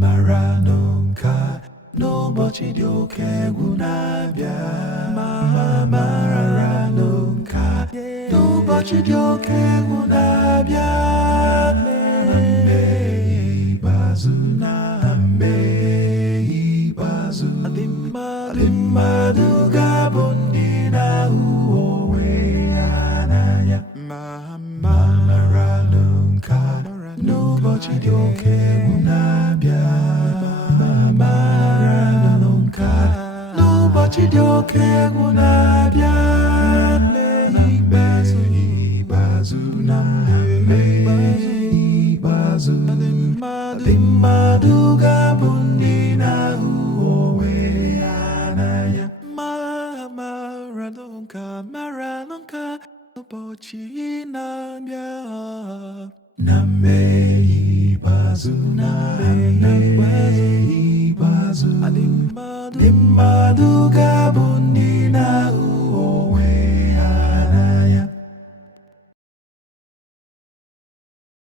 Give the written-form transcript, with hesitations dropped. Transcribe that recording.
mara nunca n'ụbọchị dị oke egwu na-abịa mara nunca n'ụbọchị dị oke egwu na-abịa mgbe ikpeazụ na mgbe ikpeazụ ndị mmadụ ga-abụ ndị na-ahụ onwe ha n'anya mara nunca n'ụbọchị dị oke egwu na-abịa mara nunca n'ụbọchị dị oke egwu na-abịa ikpeazụ na ikpeazụ ndị mmadụ ga-abụ ndị na-ahụ onwe ha n'anya mara nunca n'ụbọchị na-abịa na mmehie ikpeazụ na mmehie ikpeazụ ndị mmadụ ga-abụ ndị